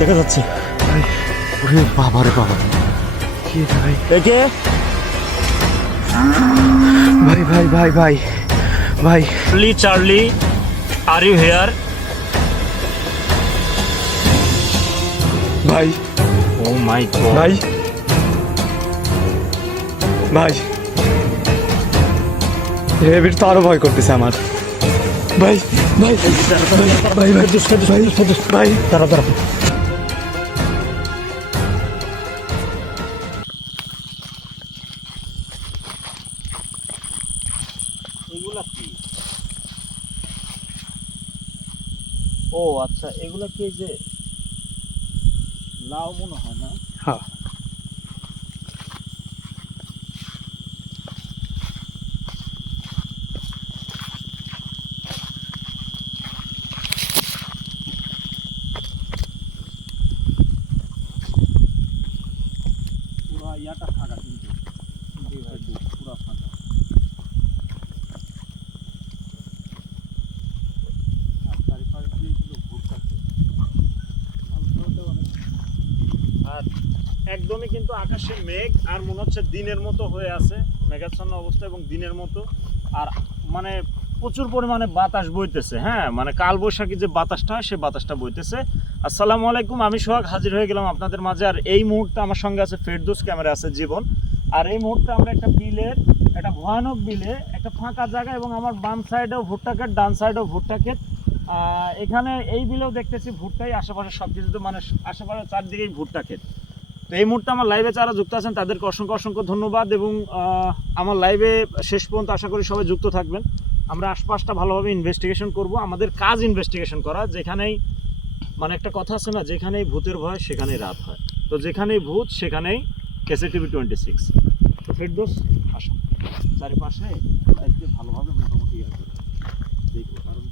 দেখা যাচ্ছে বাবা রে বাবা, কি ভাই? একে ভাই ভাই ভাই ভাই ভাই, চার্লি আর ইউ হেয়ার? ভাই ও মাই গড ভাই ভাই, এবার তো আরো ভয় করতেছে আমার। ভাই ভাই ভাই ভাই ভাই, দাঁড়া দাঁড়া। এগুলা কি? ও আচ্ছা, এগুলা কি যে লাউ মনে হয় না? হ্যাঁ পুরা ইয়াটা ফাঁকা কিন্তু, পুরা ফাঁকা। আর চারিপাশ দিয়ে এগুলো ঘুরতেছে। আর একদমই কিন্তু আকাশে মেঘ, আর মনে হচ্ছে দিনের মতো হয়ে আছে, মেঘাচ্ছন্ন অবস্থা এবং দিনের মতো। আর মানে প্রচুর পরিমাণে বাতাস বইতেছে। হ্যাঁ, মানে কালবৈশাখী যে বাতাসটা হয়, সে বাতাসটা বইতেছে। আসসালামু আলাইকুম, আমি সোহাগ হাজির হয়ে গেলাম আপনাদের মাঝে। আর এই মুহূর্তে আমার সঙ্গে আছে ফেরদৌস, ক্যামেরা আছে জীবন। আর এই মুহূর্তে আমরা একটা বিলের, একটা ভয়ানক বিলে, একটা ফাঁকা জায়গা, এবং আমার বাম সাইডেও ভুট্টা ক্ষেত, ডান সাইডেও ভুট্টা ক্ষেত। এখানে এই বিলেও দেখতেছি ভুট্টাই, আশেপাশে সব কিছু তো মানে আশেপাশে চারদিকেই ভুট্টা ক্ষেত। তো এই মুহূর্তে আমার লাইভে যারা যুক্ত আছেন তাদেরকে অসংখ্য অসংখ্য ধন্যবাদ, এবং আমার লাইভে শেষ পর্যন্ত আশা করি সবাই যুক্ত থাকবেন। আমরা আশপাশটা ভালোভাবে ইনভেস্টিগেশন করব। আমাদের কাজ ইনভেস্টিগেশন করা। যেখানেই মানে একটা কথা আছে না, যেখানেই ভূতের ভয় সেখানেই রাত হয়। তো যেখানেই ভূত সেখানেই KCTV 26। তো ফেরদৌস আসো, চারিপাশে একটু ভালোভাবে মোটামুটি ইয়ে করে দেখবো। কারণ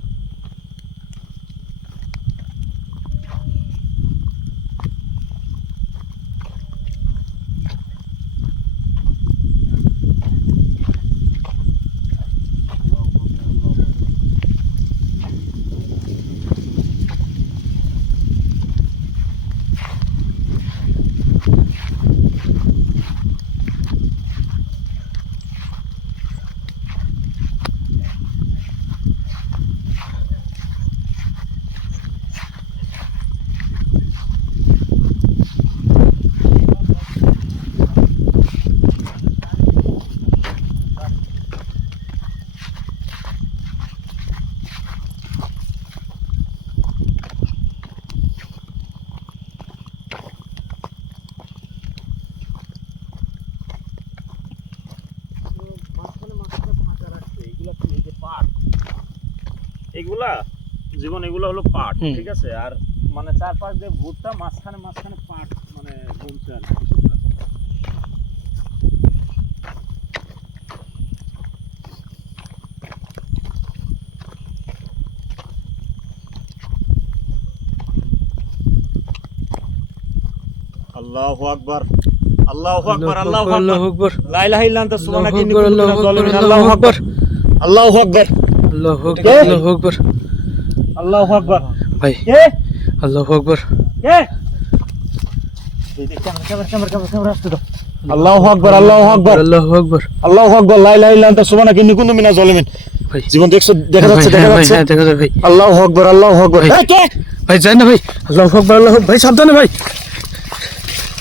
এগুলা জীবন, এগুলো হলো পাট, ঠিক আছে। আর মানে চারপাশ দিয়ে ভুট্টা, মাঝখানে মাঝখানে পাট মানে বলছে আর কি। আল্লাহু আকবার, আল্লাহু আকবার, আল্লাহু আকবার, লা ইলাহা ইল্লা আনতা সুবহানাকা ইন্নী কুনতু মিনাজ জালিমিন। আল্লাহু আকবার, আল্লাহু আকবার, আল্লাহু আকবার, আল্লাহু আকবার, আল্লাহু আকবার। ভাই কে? আল্লাহু আকবার, কে? এই দেখ, ক্যামেরা আসতে দাও। আল্লাহু আকবার, আল্লাহু আকবার, আল্লাহু আকবার, আল্লাহু আকবার, লা ইলাহা ইল্লা আনতা সুবহানাকা ইন্নী কুনতু মিনাজ জালিমিন। ভাই জীবন দেখছো, দেখা যাচ্ছে, দেখা যাচ্ছে, হ্যাঁ দেখা যায় ভাই। আল্লাহু আকবার, আল্লাহু আকবার। ভাই। এই কে? ভাই যাই না ভাই, আল্লাহু আকবার, আল্লাহু, ভাই সাবধানে ভাই,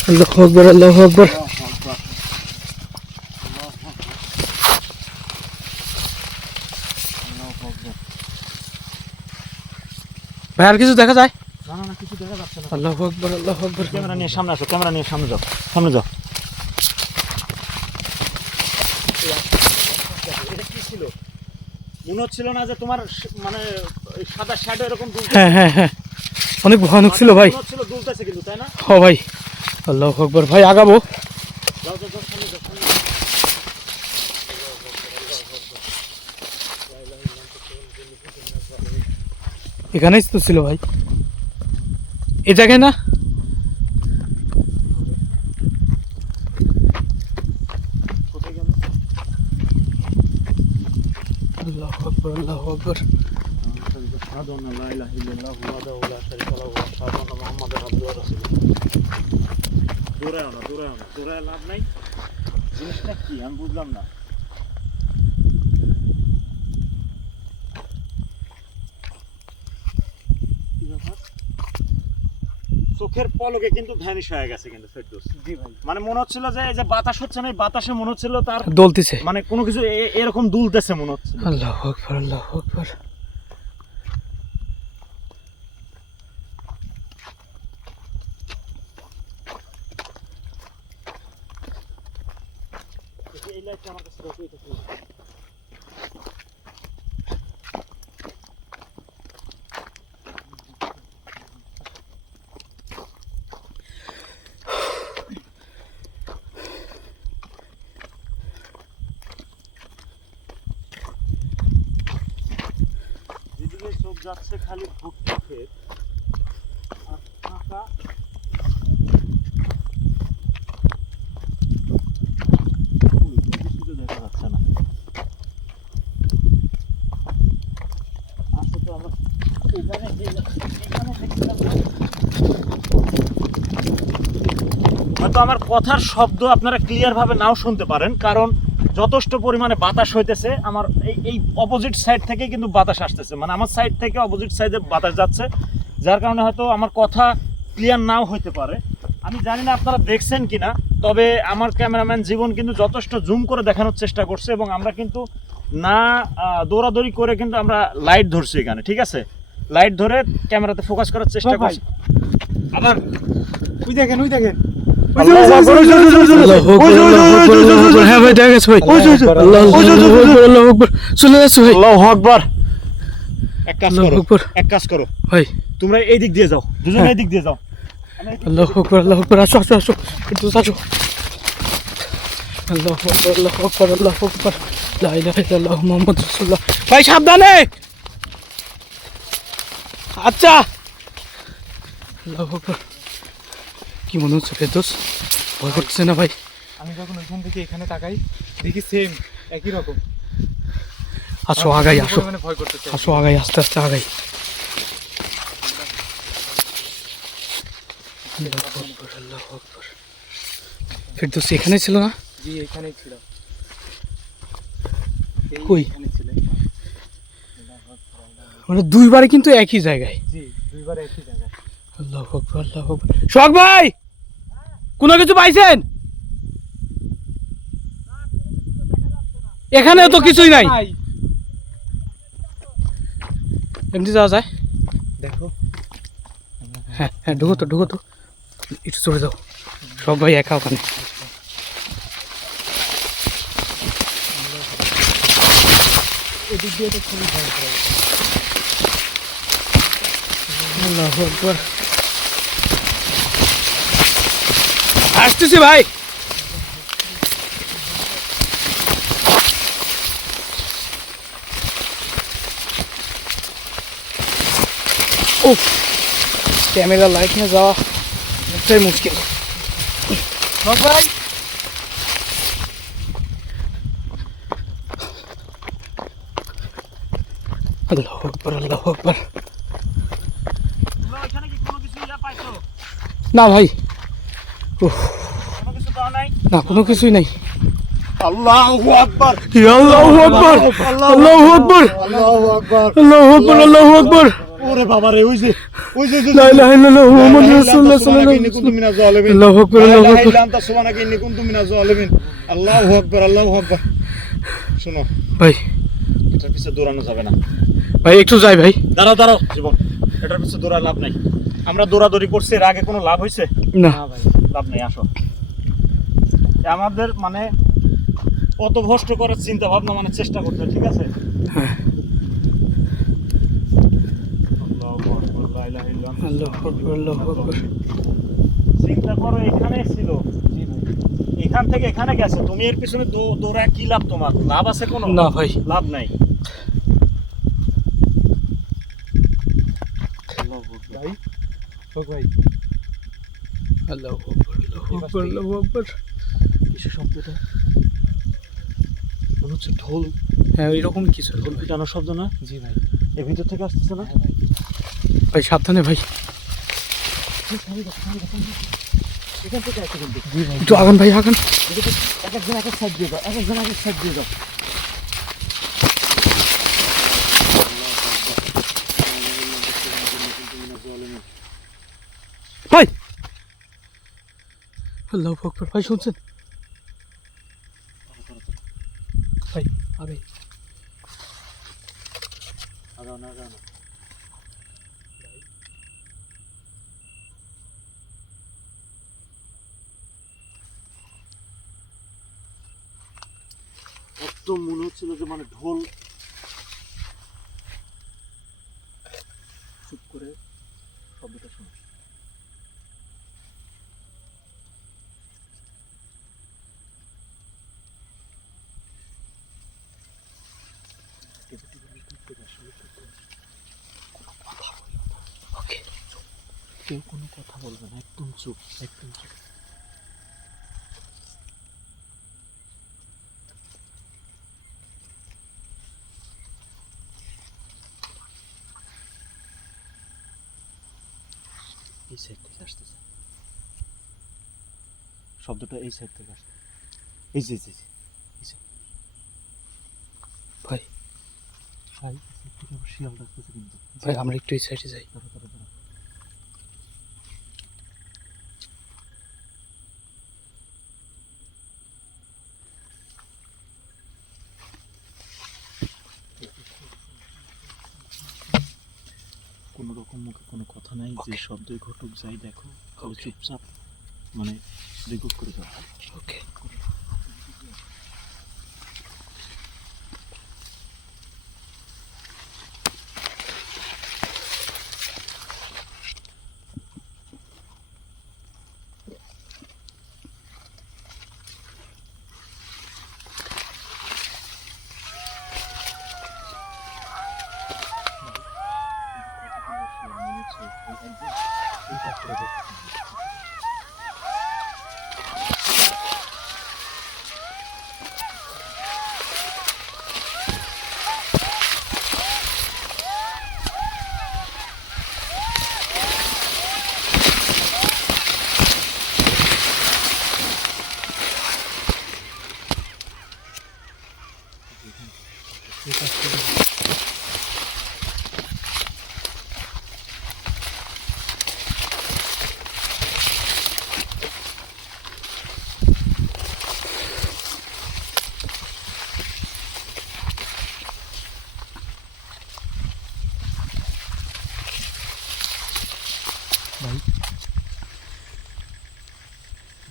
আল্লাহু আকবার, আল্লাহু আকবার। ভাই আর কিছু দেখা যায়? না না না, কিছু দেখা যাচ্ছে না। আল্লাহু আকবার, আল্লাহু আকবার। ক্যামেরা নিয়ে সামনে আসো, ক্যামেরা নিয়ে সামনে যাও, সামনে যাও। এটা কি ছিল? মনে হচ্ছিল না যে তোমার মানে সাদা শ্যাডো এরকম দুলতেছে? হ্যাঁ হ্যাঁ হ্যাঁ, অনেক ভয়ানক ছিল ভাই। মনে হচ্ছিল দুলতেছে কিন্তু, তাই না? ও ভাই, আল্লাহু আকবার। ভাই আগাবো? যাও যাও যাও, সামনে যাও, সামনে এখানেই তো ছিল ভাই, এই জায়গায় না? কোথায় গেল? আল্লাহু আকবার, আল্লাহু আকবার। আশহাদু আল্লা ইলাহা ইল্লাল্লাহু ওয়াহদাহু লা শারীকা লাহু দৌড়ায় লাভ নাই। জিনিসটা কি আমি বুঝলাম না। কি ব্যাপার? চোখের পলকে কিন্তু ভ্যানিশ হয়ে গেছে কিন্তু ফেরদৌস। জি ভাই। মানে মনে হচ্ছিল যে এই যে বাতাস হচ্ছে না, এই বাতাসে মনে হচ্ছিল তার দলতেছে। মানে কোনো কিছু এরকম দুলতেছে মনে হচ্ছিল। আল্লাহু আকবার, আল্লাহু আকবার। এই লাইটটা আমার কাছে রাখো, এটা কি? যেদিকে চোখ যাচ্ছে খালি ভুট্টা ক্ষেত আর ফাঁকা। কিছু দেখা যাচ্ছে না। আসলে তো আমরা এখানে দেখছিলাম। হয়তো আমার কথার শব্দ আপনারা ক্লিয়ার ভাবে নাও শুনতে পারেন, কারণ যথেষ্ট পরিমাণে বাতাস হইতেছে। আমার এই অপোজিট সাইড থেকে কিন্তু বাতাস আসতেছে, মানে আমার সাইড থেকে অপোজিট সাইডে বাতাস যাচ্ছে, যার কারণে হয়তো আমার কথা ক্লিয়ার নাও হইতে পারে। আমি জানি না আপনারা দেখছেন কিনা, তবে আমার ক্যামেরাম্যান জীবন কিন্তু যথেষ্ট জুম করে দেখানোর চেষ্টা করছে, এবং আমরা কিন্তু না দৌড়াদৌড়ি করে কিন্তু আমরা লাইট ধরছি এখানে, ঠিক আছে? লাইট ধরে ক্যামেরাতে ফোকাস করার চেষ্টা ভাই। করছি। আবার ওই দেখেন, ওই দেখেন। হ্যাঁ ভাই, দেখা গেছে ভাই। আল্লাহু আকবার, চলে যাচ্ছে ভাই। আল্লাহু আকবার। এক কাজ আল্লাহু করো, আকবার। এক কাজ করো, ভাই তোমরা এই দিক দিয়ে যাও, দুজনে এই দিক দিয়ে যাও। আল্লাহু আকবার, আল্লাহু আকবার। আসো আসো আসো, একটু আসো। আল্লাহু আকবার, আল্লাহু আকবার, আল্লাহু আকবার। লা ইলাহা ইল্লাল্লাহ মুহাম্মাদুর রাসূলুল্লাহ। ভাই সাবধানে। আচ্ছা। আল্লাহু আকবার। কি মনে হচ্ছে ফেরদৌস? ভয় করছে না ভাই? আমি যখন ওইখান থেকে এখানে তাকাই দেখি সেম একই রকম। আসো আগাই, আসো মানে ভয় করতেছে। আসো আগাই, আস্তে আস্তে আগাই। আল্লাহু আকবার, আল্লাহু আকবার। ফেরদৌস এখানে ছিল না? জি এখানেই ছিল। কই? এখানে ছিল। মানে দুইবারে কিন্তু একই জায়গায়। জি দুইবার একই জায়গায়। আল্লাহু আকবার, আল্লাহু আকবার। শখ ভাই, কোনো কিছু পাইছেন? এখানে তো কিছুই নাই। এমনি যাওয়া যায়? দেখো। হ্যাঁ হ্যাঁ, ঢুকো তো, ঢুকো তো, একটু চলে যাও। শখ ভাই একা ওখানে। এদিক দিয়ে তো খুবই ভয় করে। আল্লাহু আকবার। আসতেছি ভাই। উফ, ক্যামেরা লাইট নিয়ে যাওয়া অনেকটাই মুশকিল। ভাই আল্লাহু আকবার, আল্লাহু আকবার। তোমরা ওইখানে কি কোনো কিছু পাইছো? না ভাই, উফ, কোনো কিছু পাও নাই? না কোনো কিছুই নাই। আল্লাহু আকবার, আল্লাহু আকবার, আল্লাহু আকবার, আল্লাহু আকবার, আল্লাহু আকবার, আল্লাহু আকবার। ওরে বাবা রে, ওই যে লা ইলাহা ইল্লাল্লাহ মুহাম্মাদুর রাসূলুল্লাহ সাল্লাল্লাহু আলাইহি ওয়াসাল্লাম। আল্লাহু আকবার, আল্লাহু আকবার। আল্লাহু আকবার, আল্লাহু আকবার। শোনো ভাই, এটার পিছে দৌড়ানো যাবে না। ভাই একটু যাই ভাই। দাঁড়াও দাঁড়াও জীবন, এটার পিছে দৌড়া লাভ নাই। আমরা দৌড়াদৌড়ি করছি, এর আগে কোনো লাভ হয়েছে? না না ভাই। লাভ নেই, আসো। আমাদের মানে পথভ্রষ্ট করার চিন্তা ভাবনা মানে চেষ্টা করতে, ঠিক আছে? হ্যাঁ। আল্লাহু আকবার, লা ইলাহা ইল্লাল্লাহ। আল্লাহু আকবার, আল্লাহু আকবার। চিন্তা করো, এখানে ছিল, জি ভাই। এখান থেকে এখানে গেছে, তুমি এর পিছনে দৌড়ায় কি লাভ? তোমার লাভ আছে কোনো? না ভাই। লাভ নাই। ভাই হোক ভাই। আল্লাহু আকবার, আল্লাহু আকবার, আল্লাহু আকবার। কিসের শব্দটা? মনে হচ্ছে ঢোল, হ্যাঁ এরকম কিছু। ঢোল পিটানোর শব্দ না? জি ভাই। এর ভিতর থেকে আসতেছে না? হ্যাঁ ভাই। ভাই সাবধানে ভাই। এখান থেকে আসছে কিন্তু। একটু আগান ভাই আগান। এক একজন এক এক সাইড দিয়ে দাও, এক একজন এক এক সাইড দিয়ে দাও। ভাই আল্লাহু আকবার। ভাই শুনছেন? ভাই আগে আগাও না, আগাও না। একদম মনে হচ্ছিল যে মানে ঢোল। চুপ করে শব্দটা শোনো। ওকে। কেউ কোনো কথা বলবে না, একদম চুপ, একদম চুপ। এই সাইড থেকে আসতেছে শব্দটা, এই সাইড থেকে আসছে। এই যে এই যে ভাই ভাই থেকে আবার শিয়াল ডাকতেছে কিন্তু। ভাই আমরা একটু এই সাইডে যাই। দাঁড়া, দাঁড়া, দাঁড়া। কোনো রকম মুখে কোনো কথা নাই, যে শব্দই ঘটুক যাই দেখো, তবে চুপচাপ মানে রেকর্ড করে দাও। ওকে।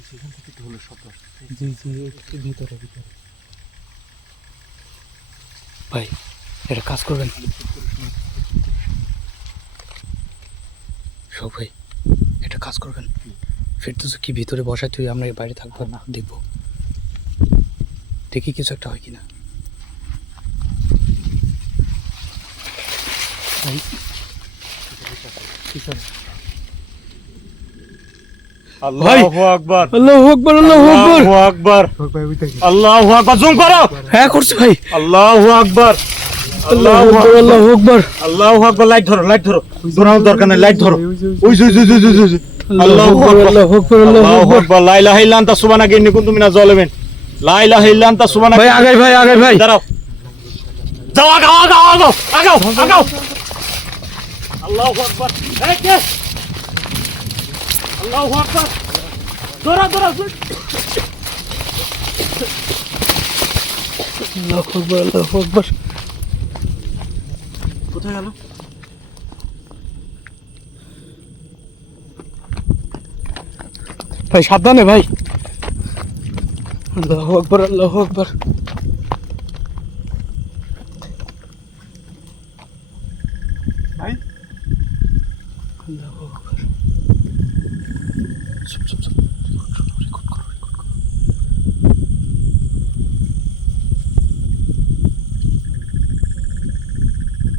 সেখান থেকে ঢোলের শব্দ আসছে। জি জি একটু ভিতরে ভিতরে। ভাই এটা কাজ করবেন সব ভাই, এটা কাজ করবেন। ফিরতেছে কি ভিতরে বসায় তুই, আমরা বাইরে থাকবো না, দেখবো দেখি কিছু একটা হয় কিনা। ভাই পিছনে। আল্লাহু আকবার, আল্লাহু আকবার, আল্লাহু আকবার, আল্লাহু আকবার, ভাই ওই দেখি। আল্লাহু আকবার। জুম করো। হ্যাঁ করছে ভাই। আল্লাহু আকবার, আল্লাহু আকবার, আল্লাহু আকবার, আল্লাহু আকবার। লাইট ধরো, লাইট ধরো, দৌড়ানোর দরকার নেই, লাইট ধরো। ওই যে আল্লাহু আকবার, আল্লাহু আকবার, আল্লাহু আল্লাহু আকবার। আকবার। লা ইলাহা ইল্লা আনতা সুবহানাকা ইন্নী কুনতু মিনাজ জালিমিন। লা ইলাহা ইল্লা আনতা সুবহানাকা। ভাই আগাই, ভাই আগাই, ভাই দাঁড়াও, যাও, আগাও, আগাও, আগাও, আগাও, আগাও। আল্লাহু আকবার। এই কে? আল্লাহু আকবার। দৌড়া, দৌড়া। আল্লাহু আকবার, আল্লাহু আকবার। কোথায় গেল? ভাই সাবধানে ভাই। আল্লাহু আকবার, আল্লাহু আকবার। ভাই আল্লাহু আকবার। চুপ চুপ চুপ, রেকর্ড করো, রেকর্ড করো।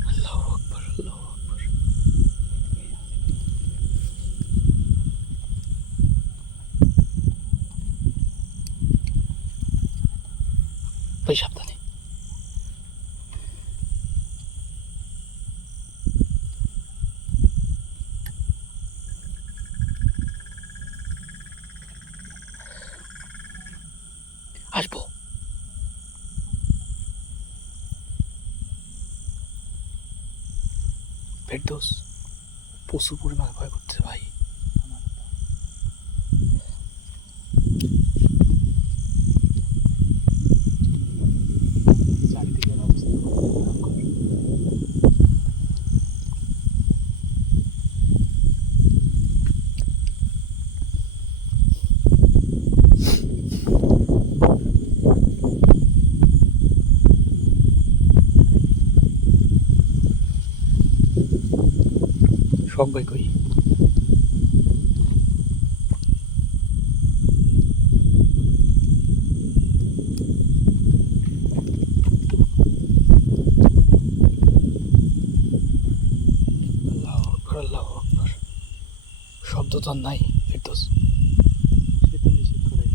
আল্লাহু আকবার, আল্লাহু আকবার। ভাই সাবধানে। ফেরদৌস প্রচুর পরিমাণে ভয় করতেছে ভাই। চারিদিকের অবস্থা ভয়ঙ্কর। শখ ভাই কই? আল্লাহু আকবার, আল্লাহু আকবার। শব্দ তো আর নাই ফেরদৌস। সে তো নিষেধ করে।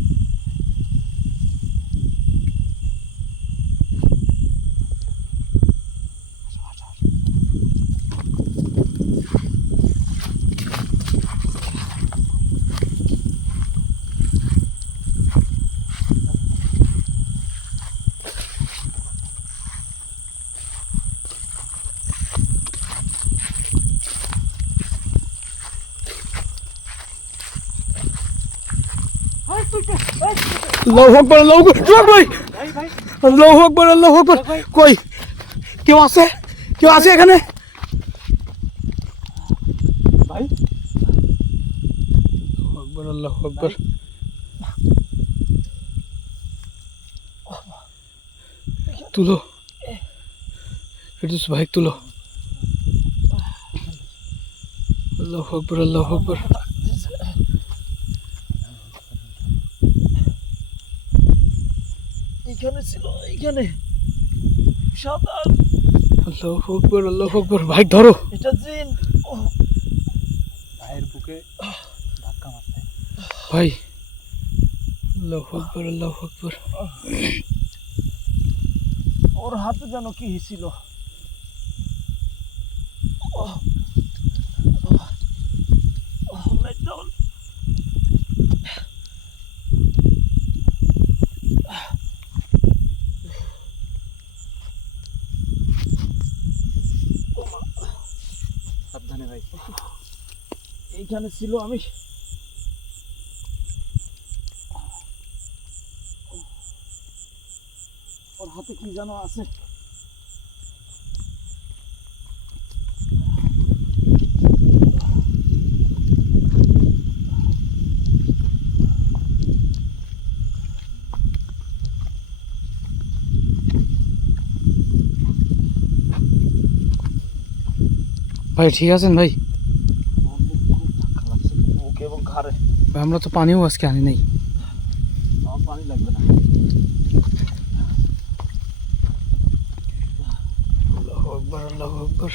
আল্লাহু আকবার, আল্লাহু আকবার। শখ ভাই, ভাই ভাই আল্লাহু আকবার, আল্লাহু আকবার। কই কেউ আছে? কেউ আছে এখানে? ভাই আল্লাহু আকবার, আল্লাহু আকবার। তুলো ফেরদৌস ভাই, তুলো। আল্লাহু আকবার, আল্লাহু আকবার। এইখানে ছিল, এইখানে সাঁতার, আল্লাহু আকবার, আল্লাহু আকবার। ভাই ধরো। এটা জিন। ভাইয়ের বুকে ধাক্কা মারছে। ভাই আল্লাহু আকবার, আল্লাহু আকবার। ওর হাতে যেন কি ছিল। সাবধানে ভাই। এইখানে ছিল, আমি ওর হাতে কি যেন আছে। ভাই ঠিক আছেন ভাই? আমার বুক খুব ধাক্কা লাগছে, বুক এবং ঘাড়ে। ভাই আমরা তো পানিও আজকে আনি নাই। আমার পানি লাগবে না। আল্লাহু আকবার, আল্লাহু আকবার।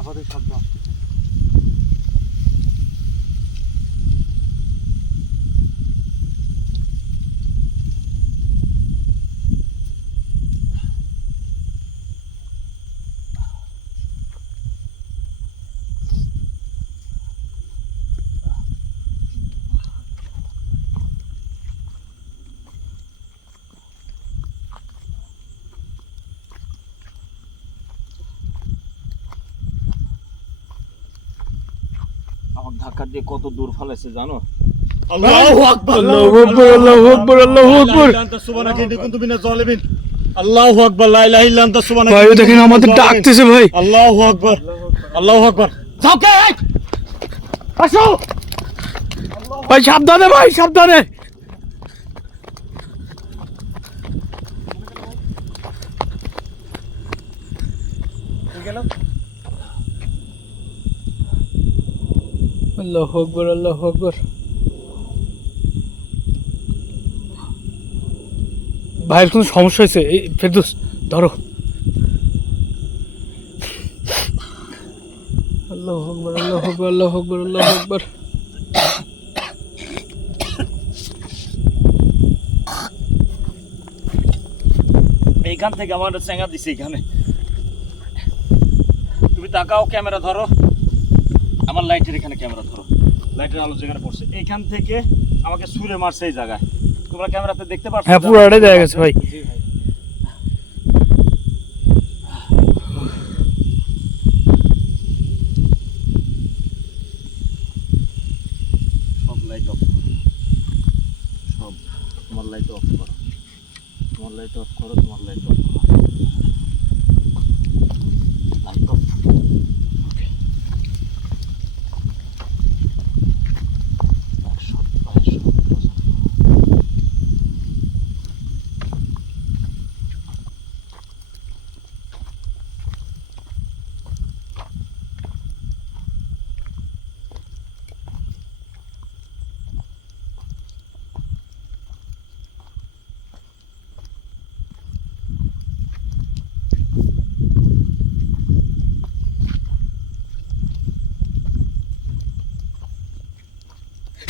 আপাতত শব্দ আসছে। আমার ধাক্কা দিয়ে কত দূর ফেলেছে জানো? আল্লাহু আকবার, আল্লাহু আকবার, আল্লাহু আকবার, আল্লাহু আকবার। আল্লাহু আকবার, লা ইলাহা ইল্লা আনতা সুবহানাকা। ভাই দেখেন আমাদের ডাকতেছে ভাই। আল্লাহু আকবার, আল্লাহু আকবার। যাও কে? আসো ভাই, সাবধানে ভাই, সাবধানে। আল্লাহু আকবার, আল্লাহু আকবার। ভাইয়ের কোনো সমস্যা হয়েছে? এই ফেরদৌস ধরো। আল্লাহু আকবার, আল্লাহু আকবার, আল্লাহু আকবার, আল্লাহু আকবার। এইখান থেকে আমার চেঙ্গা দিছে এখানে। তুমি তাকাও, ক্যামেরা ধরো, আমার লাইটের এখানে ক্যামেরা ধরো, লাইটের আলো যেখানে পড়ছে এইখান থেকে আমাকে ছুঁড়ে মারছে এই জায়গায়। তোমরা ক্যামেরাতে দেখতে পাচ্ছ? হ্যাঁ পুরোটাই দেখা গেছে ভাই। জি ভাই। সব লাইট অফ করো, সব তোমার লাইট অফ করো, তোমার লাইট অফ করো, তোমার লাইট অফ করো, লাইট অফ।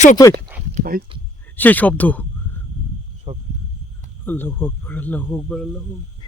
শোক ভাই, ভাই সেই শব্দ। আল্লাহু আকবার, আল্লাহু আকবার, আল্লাহু আকবার।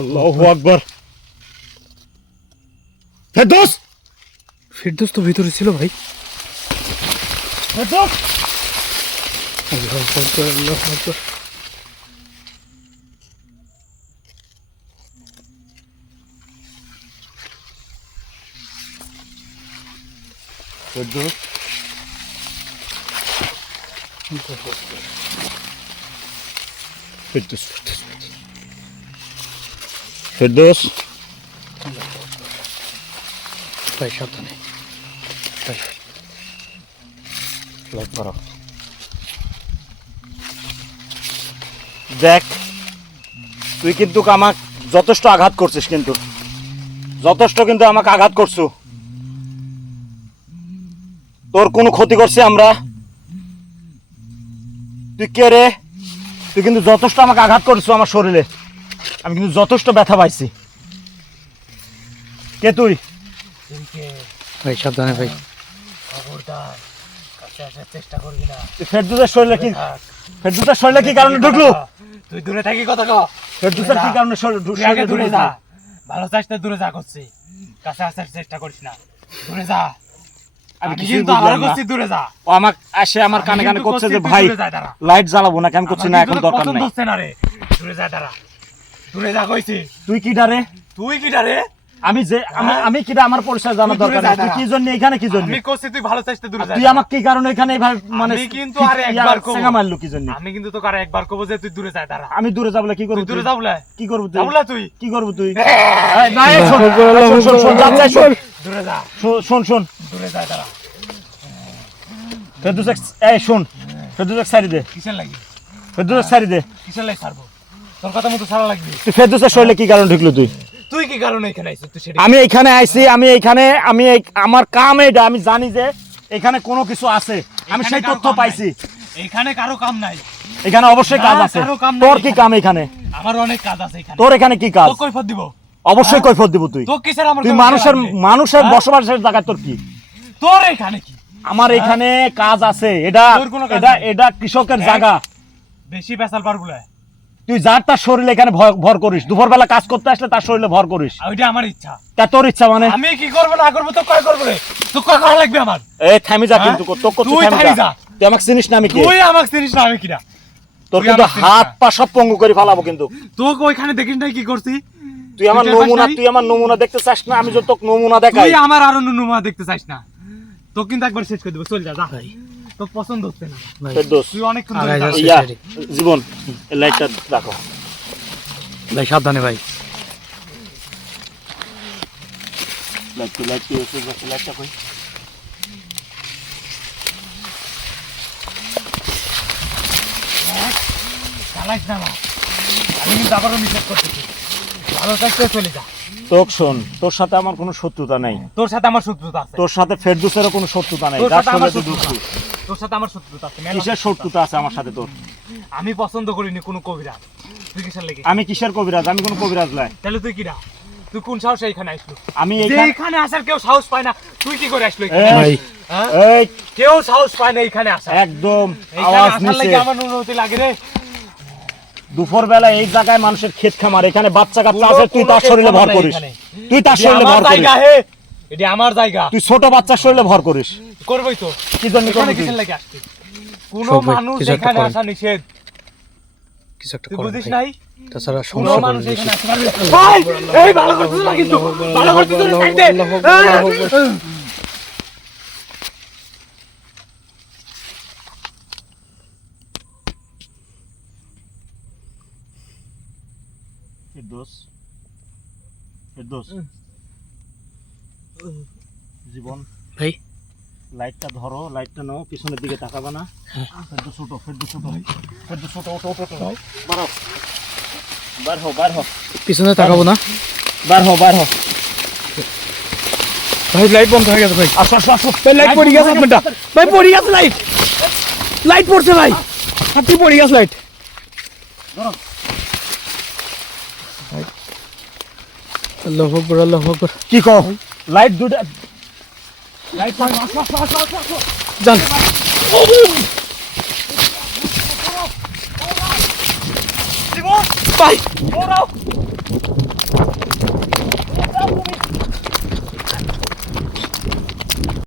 আল্লাহু আকবার। ফেরদৌস, ফেরদৌস তো ভিতরে ছিল ভাই। ফেরদৌস, আল্লাহু আকবার, আল্লাহু আকবার। ফেরদৌস, ফেরদৌস, ফেরদৌস। ভাই সাবধানে ভাই। লাইট করো। দেখ, তুই কিন্তু আমাকে যথেষ্ট আঘাত করছিস, কিন্তু যথেষ্ট কিন্তু আমাকে আঘাত করছো। তোর কোনো ক্ষতি করছি আমরা? তুই কে রে? তুই কিন্তু যথেষ্ট আমাকে আঘাত করছো আমার শরীরে, আমি কিন্তু যথেষ্ট ব্যথা পাইছি। কে তুই? ভাই সাবধানে ভাই। চেষ্টা করবি না। তুই ফেরদৌসের শরীরে কি, ফেরদৌসের শরীরে কি কারণে ঢুকলো? তুই দূরে থাকি কথা কও। ফেরদৌসের কি কারণে শরীরে তুই আগে দূরে ঢুকলো? যা, ভালো চাইতে দূরে যা করছি। কাছে আসার চেষ্টা করিস না, দূরে যা। আমি আমি কিছুই কিন্তু বুঝলাম আবারও না। করছি, দূরে যা। ও আমাকে আসে আমার কানে আমি কানে কিন্তু করছে করছি, যে তুই ভাই দূরে যা, দাঁড়া। লাইট জ্বালাবো না, আমি করছি না, আমার এখন কিন্তু দরকার পছন্দ নাই। হচ্ছে না রে, দূরে যা, দাঁড়া। দূরে যা কইছি। তুই কি ডারে? তুই কি ডারে? আমি যে আমি কি আমার পরিচয় জানার তুই দূরে দরকার যা, নাই। তুই দাঁড়া। কি জন্য এখানে, কি জন্য আমি করছি, তুই ভালো চাইতে দূরে যা। তুই আমাকে কি কারণে এখানে এইভাবে মানে আমি কিন্তু আর একবার কবো। সেঙ্গা মারলো কি জন্য? আমি কিন্তু তোকে আর একবার কব যে তুই দূরে যা, দাঁড়া। আমি দূরে যাবলে কি করব? তুই দূরে যা বলে, কি করব তুই? যা বলে তুই। কি করব তুই? এই, না এই শোন শোন শোন যাচ্ছে শোন দূরে যা, শোন শোন দূরে যা, দাঁড়া। ফেরদৌস এই শোন ফেরদৌস সাইড দে, কিসের লাগি? ফেরদৌস সাইড দে। কিসের লাগি ছাড়বো? তোর কথা মতো ছাড়া লাগবে। তুই ফেরদৌসের শরীরে কি কারণে ঢুকলো তুই? তুই কি কারণে এখানে আইছিস তুই সেটা? আমি এইখানে আইছি, আমার কাম এটা, আমি জানি যে এখানে কোনো কিছু আছে, আমি সেই এখানে কারো তথ্য কাম নাই। পাইছি। এখানে কারো কাম নাই, এখানে অবশ্যই কাজ না, আছে। কারো কাম নাই তোর কি এখানে। কাম এখানে? আমার অনেক কাজ আছে এখানে। তোর এখানে কি কাজ? তোকে কৈফিয়ত দিব। অবশ্যই কৈফিয়ত দিব তুই। তোকে কিসের আমার তুই কৈফিয়ত মানুষের লাগবে? মানুষের হ্যাঁ? বসবাসের জায়গায় তোর কি? তোর এখানে কি? আমার এখানে কাজ আছে, এটা তোর কোনো কাজ এটা নাই। এটা কৃষকের হ্যাঁ? জায়গা। বেশি পেশাল পার বলে। তুই যার তার শরীরে এখানে ভর করিস, দুপুরবেলা কাজ করতে আসলে তার শরীরে ভর করিস। ওইটা আমার ইচ্ছা। তা তোর ইচ্ছা মানে? আমি কি করবো না করবো তো কয় করবো রে? তো কয় করা লাগবে আমার? এই থামি যা, হ্যাঁ? কিন্তু তোর করতে তুই থামি থামি যা। যা। তুই আমাকে চিনিস না, আমি কে? তুই আমাকে চিনিস না, আমি কিনা? তোর তুই কিন্তু আমাকে চিনিস হাত না। পা সব পঙ্গু করে ফেলাবো কিন্তু। তোকে ওইখানে দেখিস নাই কি করছি? তুই আমার তুই টের পাস নমুনা নাই? তুই আমার নমুনা দেখতে চাস না? আমি যদি তোকে নমুনা দেখাই, তুই আমার আরো নুনুমা দেখতে চাইস না? তোকে কিন্তু একবার শেষ করে দেবো, চল যা, যা। তোর পছন্দ হচ্ছে না, ফেরদৌস, তুই অনেক সুন্দর যাস। ইয়া জীবন এই লাইটটা রাখো। ভাই সাবধানে ভাই। লাইটটা কই? চালাইস না, আমি কিন্তু আবারও নিষেধ করতেছি, ভালো চাইতে চলে যা। তোক শোন, তোর সাথে আমার কোনো শত্রুতা নাই। তোর সাথে আমার শত্রুতা আছে, তোর সাথে ফেরদৌসেরও কোনো শত্রুতা নাই। তোর যার সাথে আমার শরীরে তুই শত্রুতা, ঢুকছিস। তোর সাথে আমার শত্রুতা আছে, মেলা কিসের শত্রুতা আছে আমার সাথে তোর? আমি পছন্দ করিনি কোনো কবিরাজ। তুই কিসের লেগে? আমি কিসের কবিরাজ? আমি কোনো কবিরাজ নাই। তাহলে তুই কিরা? তুই কোন সাহসে এখানে আসলো? আমি যে এইখানে এখানে আসার কেউ সাহস পায় না, তুই কি করে আসলো এখানে? এই, ভাই হ্যাঁ? এই কেউ সাহস পায় না এখানে আসা। একদম এইখানে আওয়াজ আসার নিচে। লাগে আমার অনুমতি লাগে রে। দুপুর বেলা এই জায়গায় মানুষের ক্ষেত খামার, এখানে বাচ্চা কাচ্চা আছে, তুই কোনো তার শরীরে ক্ষেত ভর খামার করিস। নাই এখানে। তুই তার এটি শরীরে আমার ভর করিস। জায়গা হে, এটি আমার জায়গা। তুই ছোট বাচ্চার শরীরে ভর করিস। করবই তো। কি জন্য এখানে করবি তুই? কিসের লাগে আসছিস? কোনো সব ভাই, মানুষ কিছু একটা এখানে করেন। আসা নিষেধ, কিছু একটা তুই করেন বুঝিস ভাই। নাই? তাছাড়া কোনো সমস্যা মানুষ করবে এখানে আসতে পারবে না। ভাই, এই ভালো করছিস না কিন্তু, ভালো করছিস না, সাইড দে। জীবন ভাই লাইটটা ধরো, লাইটটা নাও, পিছনের দিকে তাকাবা না। ফেরদৌস ছোট, ফেরদৌস ছোট, ফেরদৌস ছোট, ওঠো ওঠো ওঠো, বাড়াও, বার হও, পিছনে তাকাবো না বার হও। ভাই। লাইট বন্ধ হয়ে গেছে ভাই। আসো আসো আসো। ভাই লাইট পড়ে গেছে আপনারটা। ভাই পড়ে গেছে লাইট। লাইট পড়ছে ভাই। হাতি পড়ে গেছে লাইট। আল্লাহু আকবার, আল্লাহু আকবার। কি কও? লাইট দুটা, লাইট আসো আসো আসো আসো আসো। যান। জীবন ভাই ওরাও